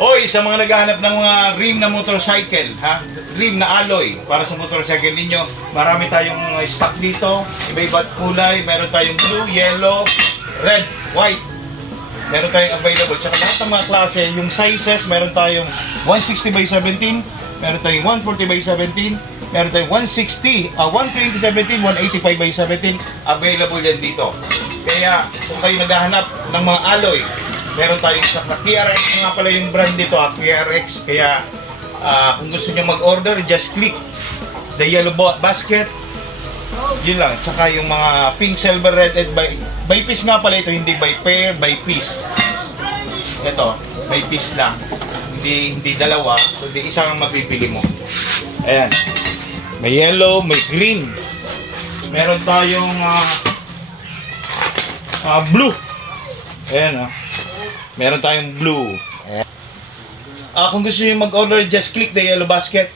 Oy, sa mga naghahanap ng mga rim na motorcycle, ha? Rim na alloy para sa motorcycle ninyo. Marami tayong stock dito. Iba-iba't kulay. Meron tayong blue, yellow, red, white. Meron tayong available. Tsaka lahat ng mga klase, yung sizes, meron tayong 160 by 17, meron tayong 140 by 17, meron tayong 160, 120 17, 185 by 17. Available yan dito. Kaya kung kayo naghahanap ng mga alloy, meron tayong stock na TRX nga pala yung brand dito, TRX. Kaya kung gusto nyo mag-order, just click the yellow basket. Yun lang. Tsaka yung mga pink, silver, red, and by piece nga pala ito, hindi by pair, by piece. Ito, by piece lang. Hindi dalawa, kundi isang mapipili mo. Ayan. May yellow, may green. Meron tayong blue. Ayan, meron tayong blue. Ayan. Kung gusto niyo mag-order, just click the yellow basket.